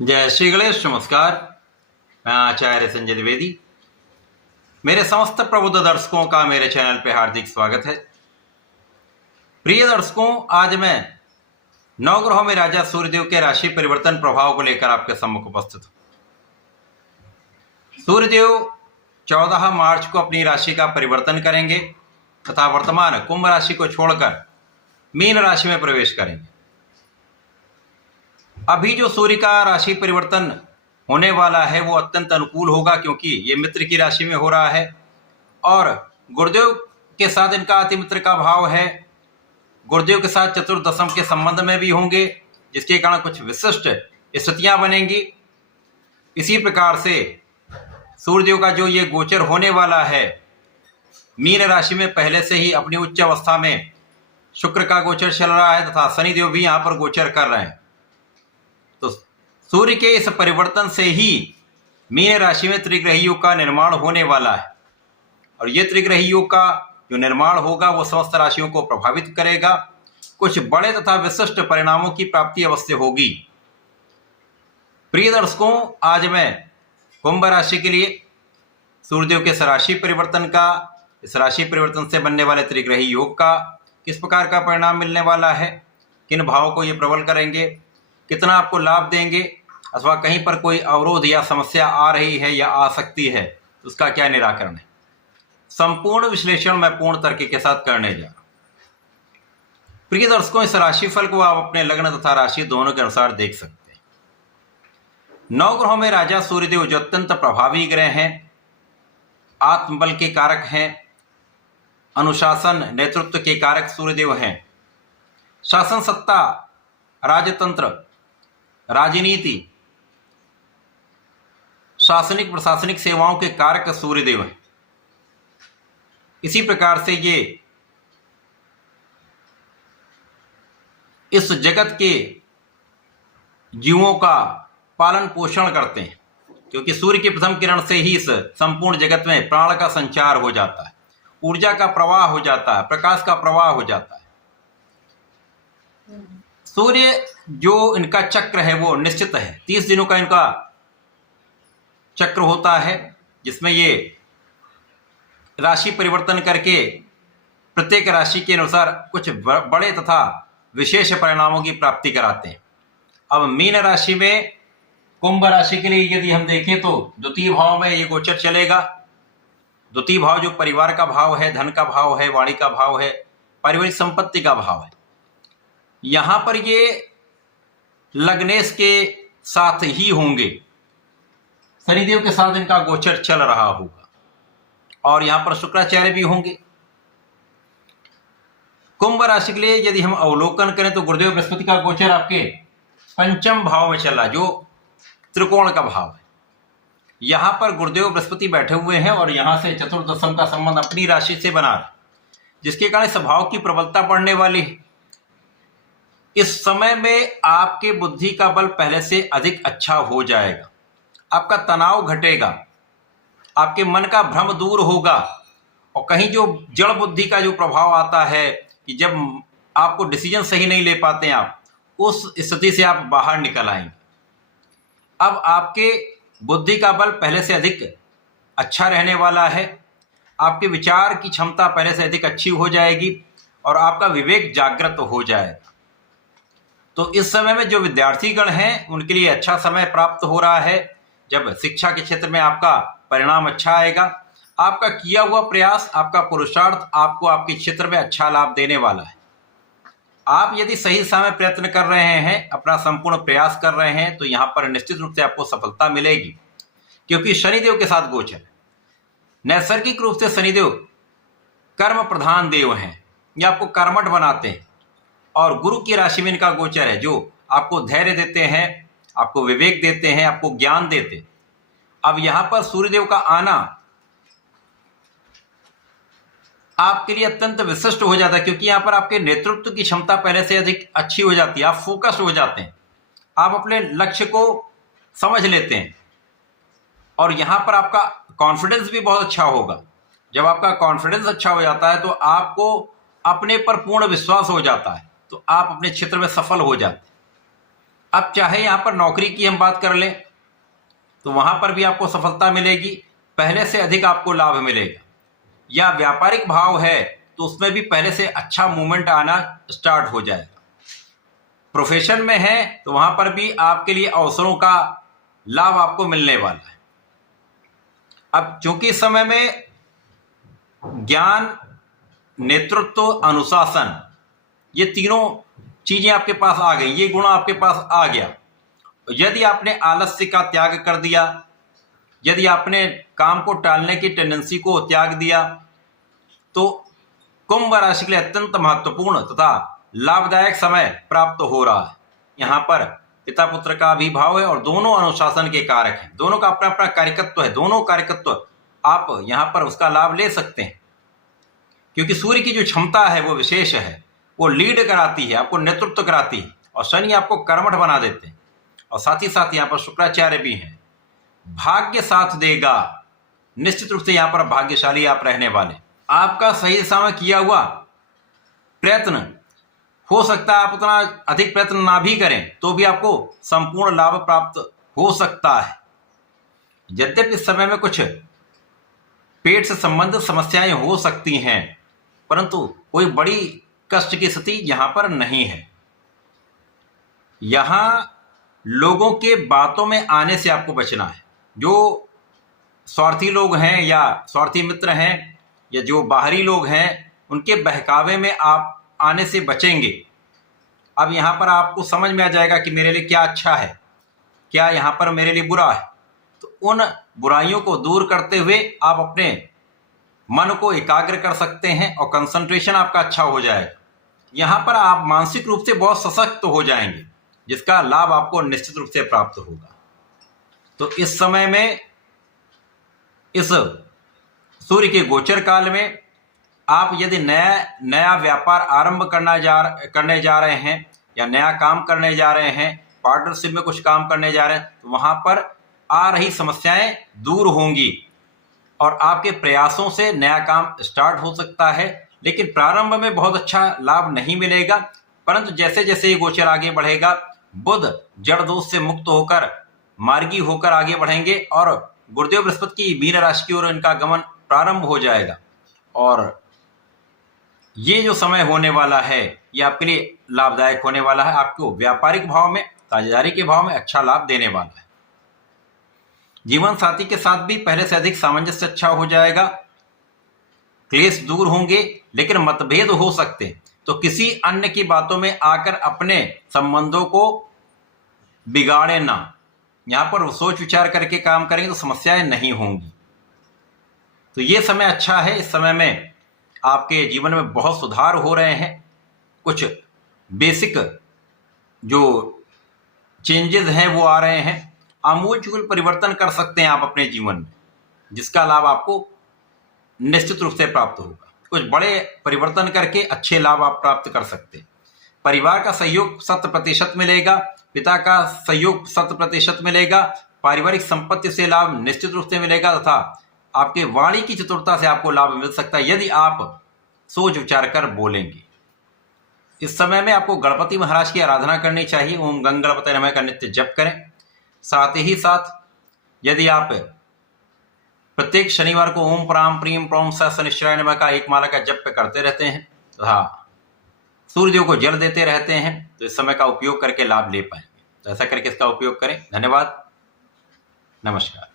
जय श्री गणेश। नमस्कार। मैं आचार्य संजय द्विवेदी। मेरे समस्त प्रबुद्ध दर्शकों का मेरे चैनल पे हार्दिक स्वागत है। प्रिय दर्शकों, आज मैं नवग्रहों में राजा सूर्यदेव के राशि परिवर्तन प्रभाव को लेकर आपके सम्मुख उपस्थित हूं। सूर्यदेव 14 मार्च को अपनी राशि का परिवर्तन करेंगे तथा वर्तमान कुंभ राशि को छोड़कर मीन राशि में प्रवेश करेंगे। अभी जो सूर्य का राशि परिवर्तन होने वाला है वो अत्यंत अनुकूल होगा, क्योंकि ये मित्र की राशि में हो रहा है और गुरुदेव के साथ इनका अति मित्र का भाव है। गुरुदेव के साथ चतुर्दशम के संबंध में भी होंगे, जिसके कारण कुछ विशिष्ट स्थितियां बनेंगी। इसी प्रकार से सूर्यदेव का जो ये गोचर होने वाला है मीन राशि में, पहले से ही अपनी उच्च अवस्था में शुक्र का गोचर चल रहा है तथा शनिदेव भी यहाँ पर गोचर कर रहे हैं। तो सूर्य के इस परिवर्तन से ही मीन राशि में त्रिग्रही योग का निर्माण होने वाला है और ये त्रिग्रही योग का जो निर्माण होगा वो समस्त राशियों को प्रभावित करेगा। कुछ बड़े तथा विशिष्ट परिणामों की प्राप्ति अवश्य होगी। प्रिय दर्शकों, आज मैं कुंभ राशि के लिए सूर्यदेव के इस राशि परिवर्तन का, इस राशि परिवर्तन से बनने वाले त्रिग्रही योग का किस प्रकार का परिणाम मिलने वाला है, किन भावों को ये प्रबल करेंगे, कितना आपको लाभ देंगे, अथवा कहीं पर कोई अवरोध या समस्या आ रही है या आ सकती है तो उसका क्या निराकरण है, संपूर्ण विश्लेषण मैं पूर्ण तर्क के साथ करने जा रहा हूं। प्रिय दर्शकों, इस राशिफल को आप अपने लग्न तथा राशि दोनों के अनुसार देख सकते हैं। नवग्रहों में राजा सूर्यदेव जो अत्यंत प्रभावी ग्रह हैं, आत्मबल के कारक हैं, अनुशासन नेतृत्व के कारक सूर्यदेव हैं, शासन सत्ता, राजतंत्र, राजनीति, शासनिक प्रशासनिक सेवाओं के कारक सूर्यदेव हैं। इसी प्रकार से ये इस जगत के जीवों का पालन पोषण करते हैं, क्योंकि सूर्य की प्रथम किरण से ही इस संपूर्ण जगत में प्राण का संचार हो जाता है, ऊर्जा का प्रवाह हो जाता है, प्रकाश का प्रवाह हो जाता है। सूर्य जो इनका चक्र है वो निश्चित है, 30 दिनों का इनका चक्र होता है, जिसमें ये राशि परिवर्तन करके प्रत्येक राशि के अनुसार कुछ बड़े तथा विशेष परिणामों की प्राप्ति कराते हैं। अब मीन राशि में कुंभ राशि के लिए यदि हम देखें तो द्वितीय भाव में ये गोचर चलेगा। द्वितीय भाव जो परिवार का भाव है, धन का भाव है, वाणी का भाव है, पारिवारिक संपत्ति का भाव है, यहां पर ये लग्नेश के साथ ही होंगे, शनिदेव के साथ इनका गोचर चल रहा होगा और यहां पर शुक्राचार्य भी होंगे। कुंभ राशि के लिए यदि हम अवलोकन करें तो गुरुदेव बृहस्पति का गोचर आपके पंचम भाव में चल रहा है, जो त्रिकोण का भाव है। यहां पर गुरुदेव बृहस्पति बैठे हुए हैं और यहां से चतुर्दशम का संबंध अपनी राशि से बना रहा है, जिसके कारण स्वभाव की प्रबलता बढ़ने वाली है। इस समय में आपके बुद्धि का बल पहले से अधिक अच्छा हो जाएगा, आपका तनाव घटेगा, आपके मन का भ्रम दूर होगा और कहीं जो जड़ बुद्धि का जो प्रभाव आता है कि जब आपको डिसीजन सही नहीं ले पाते हैं आप, उस स्थिति से आप बाहर निकल आएंगे। अब आपके बुद्धि का बल पहले से अधिक अच्छा रहने वाला है, आपके विचार की क्षमता पहले से अधिक अच्छी हो जाएगी और आपका विवेक जागृत हो जाएगा। तो इस समय में जो विद्यार्थीगण हैं उनके लिए अच्छा समय प्राप्त हो रहा है, जब शिक्षा के क्षेत्र में आपका परिणाम अच्छा आएगा। आपका किया हुआ प्रयास, आपका पुरुषार्थ आपको आपके क्षेत्र में अच्छा लाभ देने वाला है। आप यदि सही समय प्रयत्न कर रहे हैं, अपना संपूर्ण प्रयास कर रहे हैं, तो यहाँ पर निश्चित रूप से आपको सफलता मिलेगी, क्योंकि शनिदेव के साथ गोचर है। नैसर्गिक रूप से शनिदेव कर्म प्रधान देव हैं, ये आपको कर्मठ बनाते हैं और गुरु की राशि में इनका गोचर है, जो आपको धैर्य देते हैं, आपको विवेक देते हैं, आपको ज्ञान देते हैं। अब यहां पर सूर्यदेव का आना आपके लिए अत्यंत विशिष्ट हो जाता है, क्योंकि यहां पर आपके नेतृत्व की क्षमता पहले से अधिक अच्छी हो जाती है, आप फोकस हो जाते हैं, आप अपने लक्ष्य को समझ लेते हैं और यहां पर आपका कॉन्फिडेंस भी बहुत अच्छा होगा। जब आपका कॉन्फिडेंस अच्छा हो जाता है तो आपको अपने पर पूर्ण विश्वास हो जाता है, तो आप अपने क्षेत्र में सफल हो जाते हैं। अब चाहे यहाँ पर नौकरी की हम बात कर लें तो वहाँ पर भी आपको सफलता मिलेगी, पहले से अधिक आपको लाभ मिलेगा। या व्यापारिक भाव है तो उसमें भी पहले से अच्छा मूवमेंट आना स्टार्ट हो जाएगा। प्रोफेशन में है तो वहाँ पर भी आपके लिए अवसरों का लाभ आपको मिलने वाला है। अब चूंकि इस समय में ज्ञान, नेतृत्व, अनुशासन, ये तीनों चीजें आपके पास आ गई, ये गुण आपके पास आ गया। यदि आपने आलस्य का त्याग कर दिया, यदि आपने काम को टालने की टेंडेंसी को त्याग दिया, तो कुंभ राशि के लिए अत्यंत महत्वपूर्ण तथा लाभदायक समय प्राप्त हो रहा है। यहाँ पर पिता पुत्र का भी भाव है और दोनों अनुशासन के कारक हैं, दोनों का अपना अपना कार्यकत्व है, दोनों कार्यकत्व आप यहाँ पर उसका लाभ ले सकते हैं। क्योंकि सूर्य की जो क्षमता है वो विशेष है, वो लीड कराती है, आपको नेतृत्व कराती है, और शनि आपको कर्मठ बना देते हैं। और साथ ही साथ यहाँ पर शुक्राचार्य भी हैं, भाग्य साथ देगा, निश्चित रूप से यहाँ पर भाग्यशाली आप रहने वाले। आपका सही दिशा में किया हुआ प्रयत्न, हो सकता है आप उतना अधिक प्रयत्न ना भी करें तो भी आपको संपूर्ण लाभ प्राप्त हो सकता है। यद्यपि इस समय में कुछ पेट से संबंधित समस्याएं हो सकती हैं, परंतु कोई बड़ी कष्ट की स्थिति यहां पर नहीं है। यहां लोगों के बातों में आने से आपको बचना है। जो स्वार्थी लोग हैं या स्वार्थी मित्र हैं या जो बाहरी लोग हैं, उनके बहकावे में आप आने से बचेंगे। अब यहाँ पर आपको समझ में आ जाएगा कि मेरे लिए क्या अच्छा है, क्या यहाँ पर मेरे लिए बुरा है। तो उन बुराइयों को दूर करते हुए आप अपने मन को एकाग्र कर सकते हैं और कंसंट्रेशन आपका अच्छा हो जाएगा। यहाँ पर आप मानसिक रूप से बहुत सशक्त हो जाएंगे, जिसका लाभ आपको निश्चित रूप से प्राप्त होगा। तो इस समय में, इस सूर्य के गोचर काल में, आप यदि नया व्यापार आरंभ करने जा रहे हैं या नया काम करने जा रहे हैं, पार्टनरशिप में कुछ काम करने जा रहे हैं, तो वहां पर आ रही समस्याएं दूर होंगी और आपके प्रयासों से नया काम स्टार्ट हो सकता है। लेकिन प्रारंभ में बहुत अच्छा लाभ नहीं मिलेगा, परंतु जैसे जैसे ये गोचर आगे बढ़ेगा, बुध जड़ दोष से मुक्त होकर मार्गी होकर आगे बढ़ेंगे और गुरुदेव बृहस्पति की मीन राशि की ओर इनका गमन प्रारंभ हो जाएगा। और ये जो समय होने वाला है ये आपके लिए लाभदायक होने वाला है। आपको व्यापारिक भाव में, साझेदारी के भाव में अच्छा लाभ देने वाला है। जीवन साथी के साथ भी पहले से अधिक सामंजस्य अच्छा हो जाएगा, क्लेश दूर होंगे, लेकिन मतभेद हो सकते हैं। तो किसी अन्य की बातों में आकर अपने संबंधों को बिगाड़े ना। यहां पर सोच विचार करके काम करेंगे तो समस्याएं नहीं होंगी। तो ये समय अच्छा है। इस समय में आपके जीवन में बहुत सुधार हो रहे हैं। कुछ बेसिक जो चेंजेस हैं वो आ रहे हैं। आमूल परिवर्तन कर सकते हैं आप अपने जीवन में, जिसका लाभ आपको निश्चित रूप से प्राप्त होगा। कुछ बड़े परिवर्तन करके अच्छे लाभ आप प्राप्त कर सकते हैं। परिवार का सहयोग 100% मिलेगा, पिता का सहयोग 100% मिलेगा, पारिवारिक संपत्ति से लाभ निश्चित रूप से मिलेगा तथा आपके वाणी की चतुरता से आपको लाभ मिल सकता है यदि आप सोच विचार कर बोलेंगे। इस समय में आपको गणपति महाराज की आराधना करनी चाहिए। ओम गंग गणपति नमः का नित्य जप करें। साथ ही साथ यदि आप प्रत्येक शनिवार को ओम प्राम प्रीम प्रोम स शनिश्चराय नमः का एक माला का जप करते रहते हैं तथा सूर्यदेव को जल देते रहते हैं, तो इस समय का उपयोग करके लाभ ले पाएंगे। तो ऐसा करके इसका उपयोग करें। धन्यवाद, नमस्कार।